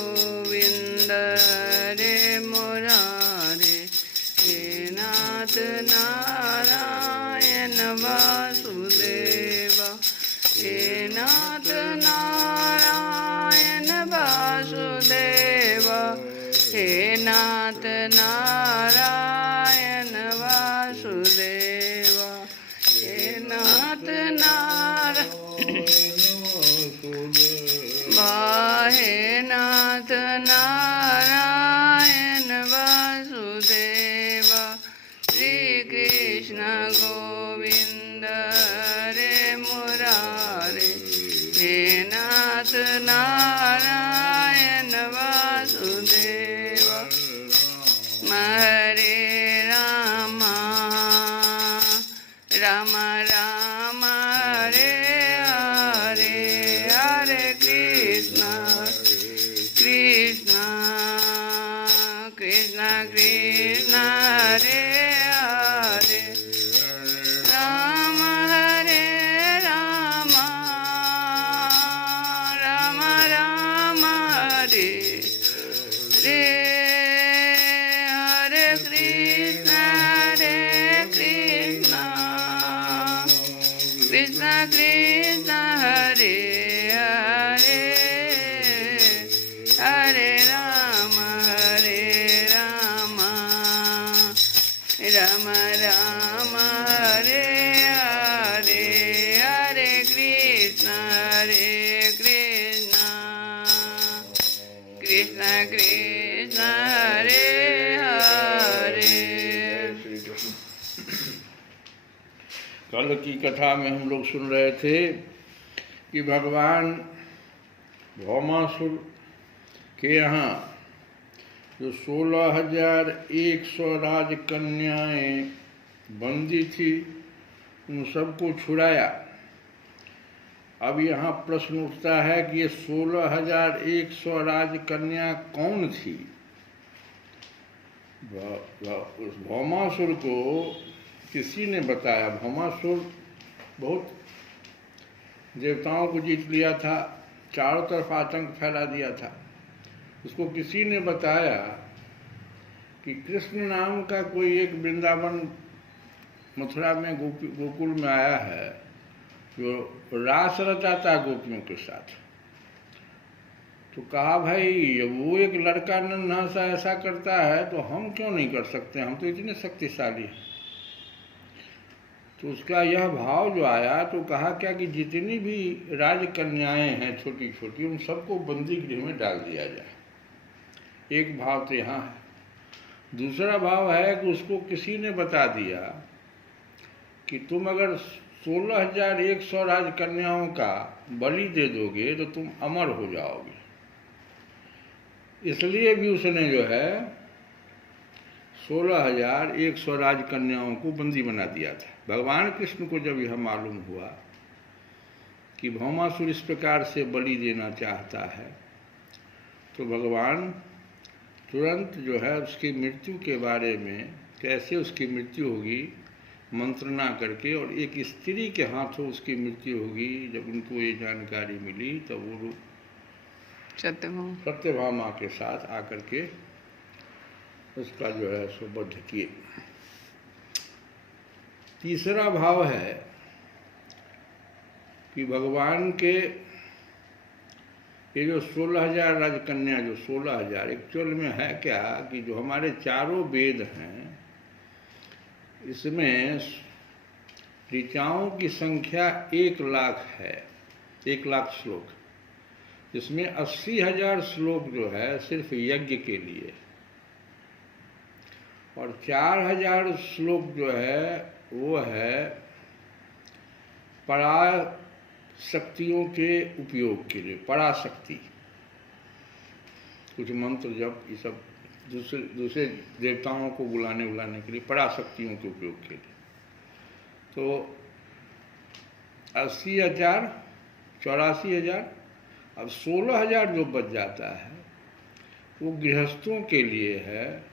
गोविंद रे मुरारे, हे नाथ नारायण वासुदेव, हे नाथ नारायण वासुदेव, हे नाथ नारायण वासुदेव, हे नाथ नारायण, हे नाथ नारायण वासुदेव। श्री कृष्ण गोविंद रे मुरारे, हे नाथ नारायण वासुदेव। हरे राम राम राम हरे हरे, हरे कृष्ण कृष्ण कृष्ण कृष्ण हरे हरे, राम हरे राम राम राम हरे हरे, हरे कृष्ण कृष्ण कृष्ण हरे हरे, हरे राम राम राम हरे हरे, हरे कृष्ण कृष्ण कृष्ण हरे हरे। कल की कथा में हम लोग सुन रहे थे कि भगवान भौमासुर के यहाँ जो 16,100 राजकन्याएं बंदी थी उन सबको छुड़ाया। अब यहाँ प्रश्न उठता है कि ये 16,100 राजकन्या कौन थी? उस भौमासुर को किसी ने बताया। भौमासुर बहुत देवताओं को जीत लिया था, चारों तरफ आतंक फैला दिया था। उसको किसी ने बताया कि कृष्ण नाम का कोई एक वृंदावन मथुरा में गोकुल में आया है जो रास रचाता गोपियों के साथ। तो कहा भाई वो एक लड़का नन्हा सा ऐसा करता है तो हम क्यों नहीं कर सकते, हम तो इतने शक्तिशाली हैं। तो उसका यह भाव जो आया तो कहा क्या कि जितनी भी राजकन्याएं हैं छोटी छोटी उन सबको बंदी गृह में डाल दिया जाए। एक भाव तो यहाँ है। दूसरा भाव है कि उसको किसी ने बता दिया कि तुम अगर 16,100 राजकन्याओं का बलि दे दोगे तो तुम अमर हो जाओगे। इसलिए भी उसने जो है 16,100 राजकन्याओं को बंदी बना दिया था। भगवान कृष्ण को जब यह मालूम हुआ कि भौमासुर इस प्रकार से बलि देना चाहता है तो भगवान तुरंत जो है उसकी मृत्यु के बारे में, कैसे उसकी मृत्यु होगी मंत्रणा करके, और एक स्त्री के हाथों उसकी मृत्यु होगी। जब उनको ये जानकारी मिली तब वो सत्यभामा के साथ आकर के उसका जो है सो वध किए। तीसरा भाव है कि भगवान के ये जो 16,000 राजकन्या, जो 16,000 एक्चुअल में है क्या कि जो हमारे चारों वेद हैं इसमें ऋचाओं की संख्या 1,00,000 है, 1,00,000 श्लोक। इसमें 80,000 श्लोक जो है सिर्फ यज्ञ के लिए, और 4,000 श्लोक जो है वो है पराशक्तियों के उपयोग के लिए। पराशक्ति कुछ मंत्र जप ये सब दूसरे देवताओं को बुलाने के लिए पराशक्तियों के उपयोग के लिए। तो 80,000, 84,000, अब 16,000 जो बच जाता है वो गृहस्थों के लिए है,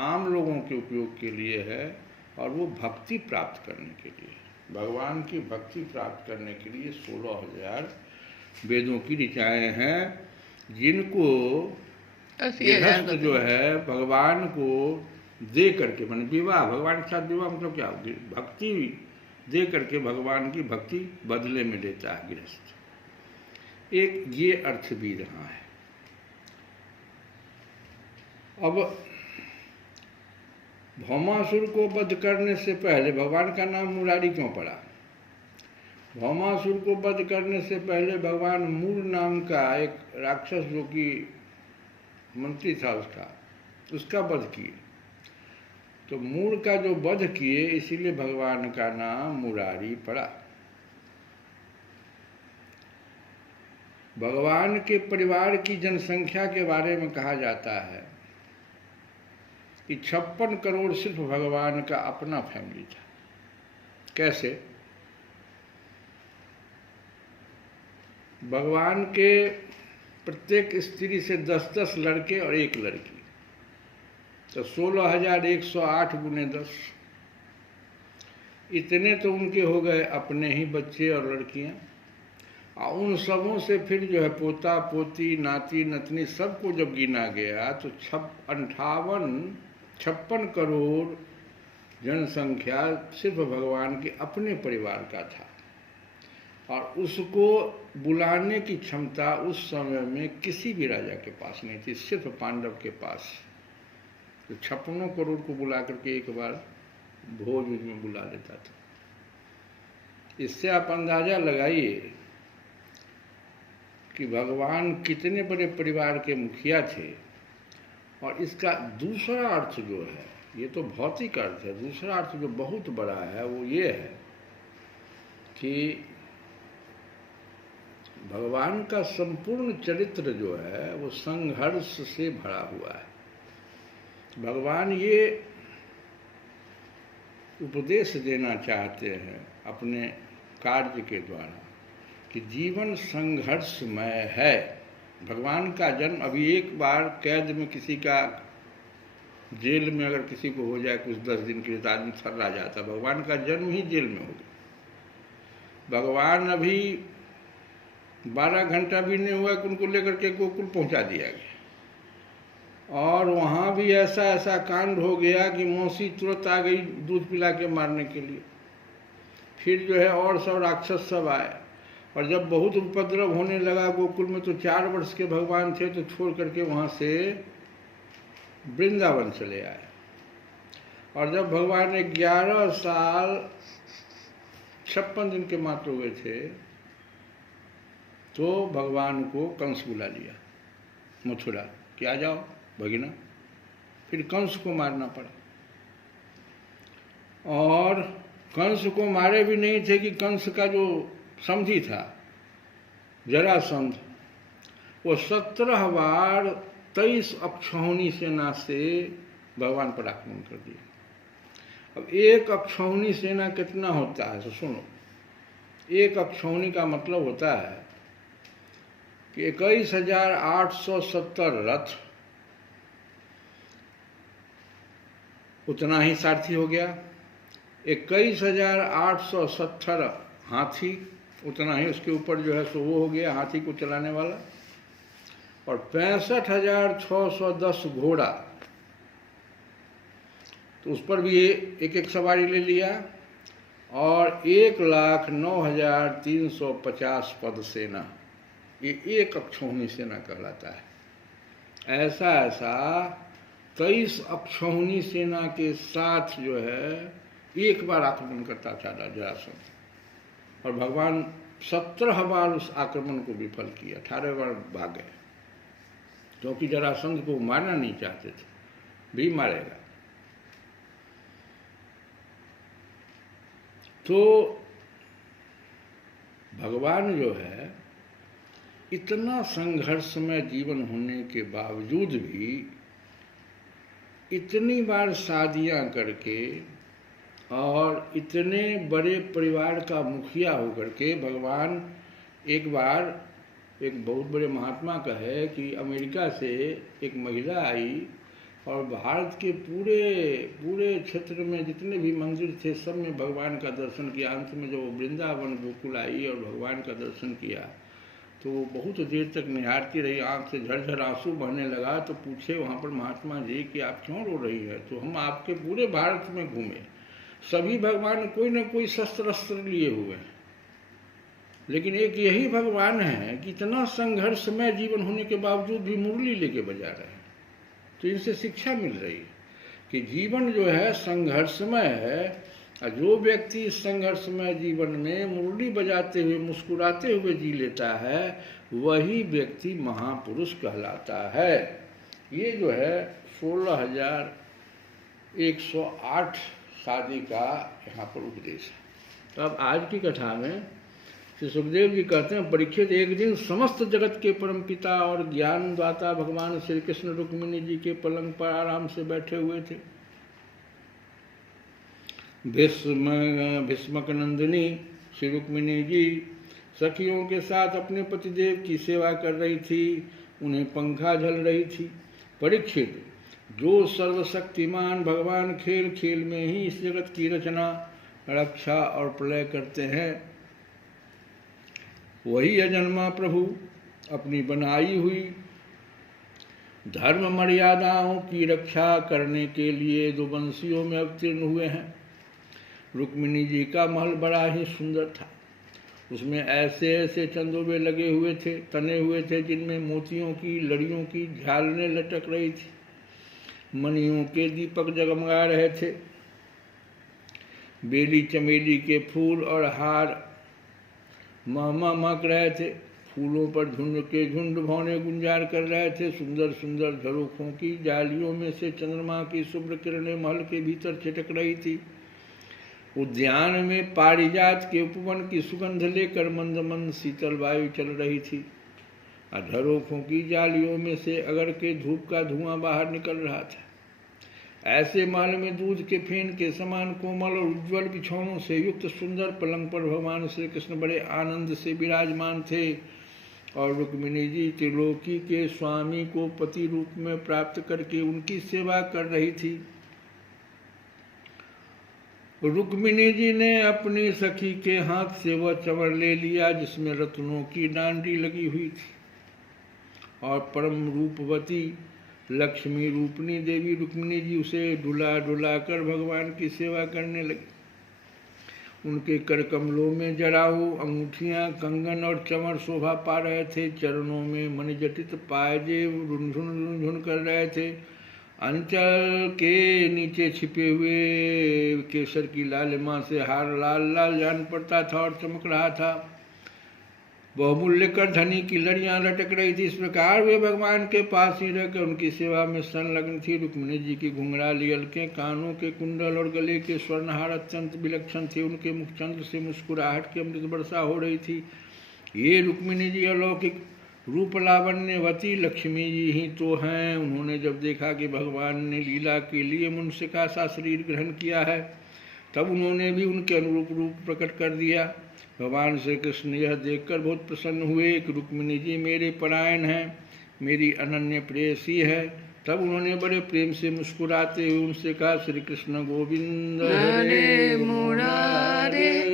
आम लोगों के उपयोग के लिए है, और वो भक्ति प्राप्त करने के लिए, भगवान की भक्ति प्राप्त करने के लिए 16,000 वेदों की ऋचाएँ हैं जिनको 80,000 गृहस्थ का जो है भगवान को दे करके, माने विवाह, भगवान के साथ विवाह मतलब क्या, भक्ति दे करके भगवान की भक्ति बदले में लेता है गृहस्थ। एक ये अर्थ भी रहा है। अब भौमासुर को वध करने से पहले भगवान का नाम मुरारी क्यों पड़ा? भौमासुर को वध करने से पहले भगवान मूल नाम का एक राक्षस जो कि मंत्री था उसका वध किए। तो मूल का जो वध किए, इसीलिए भगवान का नाम मुरारी पड़ा। भगवान के परिवार की जनसंख्या के बारे में कहा जाता है कि 56 करोड़ सिर्फ भगवान का अपना फैमिली था। कैसे? भगवान के प्रत्येक स्त्री से 10-10 लड़के और एक लड़की, तो 16,108 गुने 10, इतने तो उनके हो गए अपने ही बच्चे और लड़कियां। और उन सबों से फिर जो है पोता पोती नाती नतनी सबको जब गिना गया तो 56 करोड़ जनसंख्या सिर्फ भगवान के अपने परिवार का था। और उसको बुलाने की क्षमता उस समय में किसी भी राजा के पास नहीं थी, सिर्फ पांडव के पास। तो 56 करोड़ को बुला करके एक बार भोज में बुला लेता था। इससे आप अंदाजा लगाइए कि भगवान कितने बड़े परिवार के मुखिया थे। और इसका दूसरा अर्थ जो है, ये तो भौतिक अर्थ है, दूसरा अर्थ जो बहुत बड़ा है वो ये है कि भगवान का संपूर्ण चरित्र जो है वो संघर्ष से भरा हुआ है। भगवान ये उपदेश देना चाहते हैं अपने कार्य के द्वारा कि जीवन संघर्षमय है। भगवान का जन्म, अभी एक बार कैद में किसी का, जेल में अगर किसी को हो जाए कुछ 10 दिन के लिए तो आदमी थर्रा जाता। भगवान का जन्म ही जेल में हो गया। भगवान अभी 12 घंटा भी नहीं हुआ कि उनको लेकर के गोकुल पहुंचा दिया गया। और वहाँ भी ऐसा ऐसा कांड हो गया कि मौसी तुरंत आ गई दूध पिला के मारने के लिए। फिर जो है और सब राक्षस सब आए। और जब बहुत उपद्रव होने लगा गोकुल में तो 4 वर्ष के भगवान थे तो छोड़ करके वहाँ से वृंदावन चले आए। और जब भगवान 11 साल 56 दिन के मात्र हुए थे तो भगवान को कंस बुला लिया मथुरा कि आ जाओ भगिना। फिर कंस को मारना पड़ा। और कंस को मारे भी नहीं थे कि कंस का जो समधी था जरासंध, वो 17 बार 23 अक्षौहिणी सेना से भगवान पर आक्रमण कर दिया। अब एक अक्षौहिणी सेना कितना होता है तो सुनो। एक अक्षौहिणी का मतलब होता है कि 21,870 रथ, उतना ही सारथी हो गया। 21,870 हाथी, उतना ही उसके ऊपर जो है सो वो हो गया हाथी को चलाने वाला। और 65,610 घोड़ा, तो उस पर भी एक एक सवारी ले लिया। और 1,09,350 पद सेना, ये एक अक्षौहिणी सेना कहलाता है। ऐसा ऐसा 23 अक्षौहिणी सेना के साथ जो है एक बार आक्रमण करता था जरासंध। और भगवान 17 बार उस आक्रमण को विफल किया, 18 बार भाग गए, क्योंकि जरासंध को मारना नहीं चाहते थे, भी मारेगा। तो भगवान जो है इतना संघर्षमय जीवन होने के बावजूद भी इतनी बार शादियां करके और इतने बड़े परिवार का मुखिया होकर के भगवान एक बार, एक बहुत बड़े महात्मा का है कि अमेरिका से एक महिला आई और भारत के पूरे क्षेत्र में जितने भी मंदिर थे सब में भगवान का दर्शन किया। अंत में जब वो वृंदावन गोकुल आई और भगवान का दर्शन किया तो वो बहुत देर तक निहारती रही, आंख से झरझर आंसू बहने लगा। तो पूछे वहाँ पर महात्मा जी कि आप क्यों रो रही है? तो हम आपके पूरे भारत में घूमे, सभी भगवान कोई न कोई शस्त्र अस्त्र लिए हुए हैं, लेकिन एक यही भगवान है कि इतना संघर्षमय जीवन होने के बावजूद भी मुरली लेके बजा रहे हैं। तो इनसे शिक्षा मिल रही है कि जीवन जो है संघर्षमय है, और जो व्यक्ति इस संघर्षमय जीवन में मुरली बजाते हुए मुस्कुराते हुए जी लेता है, वही व्यक्ति महापुरुष कहलाता है। ये जो है 16,108 शादी का यहाँ पर उपदेश है। तो अब आज की कथा में श्री सुखदेव जी कहते हैं, परीक्षित, एक दिन समस्त जगत के परमपिता और ज्ञानदाता भगवान श्री कृष्ण रुक्मिणी जी के पलंग पर आराम से बैठे हुए थे। भीष्मक नंदिनी श्री रुक्मिणी जी सखियों के साथ अपने पतिदेव की सेवा कर रही थी, उन्हें पंखा झल रही थी। परीक्षित, जो सर्वशक्तिमान भगवान खेल खेल में ही इस जगत की रचना, रक्षा और प्रलय करते हैं, वही अजन्मा प्रभु अपनी बनाई हुई धर्म मर्यादाओं की रक्षा करने के लिए दो बंसियों में अवतीर्ण हुए हैं। रुक्मिणी जी का महल बड़ा ही सुंदर था। उसमें ऐसे ऐसे चंदोबे लगे हुए थे, तने हुए थे, जिनमें मोतियों की लड़ियों की झालरें लटक रही थी। मणियों के दीपक जगमगा रहे थे। बेली चमेली के फूल और हार महक रहे थे। फूलों पर झुंड के झुंड भौने गुंजार कर रहे थे। सुंदर सुंदर झरोखों की जालियों में से चंद्रमा की शुभ्र किरणें महल के भीतर छिटक रही थी। उद्यान में पारिजात के उपवन की सुगंध लेकर मंद मंद शीतल वायु चल रही थी। झरोखों की जालियों में से अगर के धूप का धुआं बाहर निकल रहा था। ऐसे महल में दूध के फेन के समान कोमल और उज्ज्वल बिछौनों से युक्त सुंदर पलंग पर भगवान श्री कृष्ण बड़े आनंद से विराजमान थे, और रुक्मिणी जी त्रिलोकी के स्वामी को पति रूप में प्राप्त करके उनकी सेवा कर रही थी। रुक्मिणी जी ने अपनी सखी के हाथ से वह चंवर ले लिया जिसमें रत्नों की डांडी लगी हुई थी, और परम रूपवती लक्ष्मी रूपनी देवी रुक्मिणी जी उसे डुला डुला कर भगवान की सेवा करने लगी। उनके कर कमलों में जड़ाऊ अंगूठियां, कंगन और चंवर शोभा पा रहे थे। चरणों में मणिजटित पायजेब रुंझुन रुंझुन कर रहे थे। अंचल के नीचे छिपे हुए केसर की लालिमा से हार लाल लाल जान पड़ता था और चमक रहा था। बहुमूल्य कर धनी की लड़ियां लटक रही थी। इस प्रकार वे भगवान के पास ही रहकर उनकी सेवा में संलग्न थी। रुक्मिणी जी की घुंघराली अलके, कानों के कुंडल और गले के स्वर्णहार अत्यंत विलक्षण थे। उनके मुखचंद्र से मुस्कुराहट की अमृत वर्षा हो रही थी। ये रुक्मिणी जी अलौकिक रूप लावण्यवती लक्ष्मी जी ही तो हैं। उन्होंने जब देखा कि भगवान ने लीला के लिए मनुष्य का सा शरीर ग्रहण किया है, तब उन्होंने भी उनके अनुरूप रूप प्रकट कर दिया। भगवान श्री कृष्ण यह देखकर बहुत प्रसन्न हुए कि रुक्मिणी जी मेरे परायण हैं, मेरी अनन्य प्रेयसी है। तब उन्होंने बड़े प्रेम से मुस्कुराते हुए उनसे कहा, श्री कृष्ण गोविंद हरे मुरारे।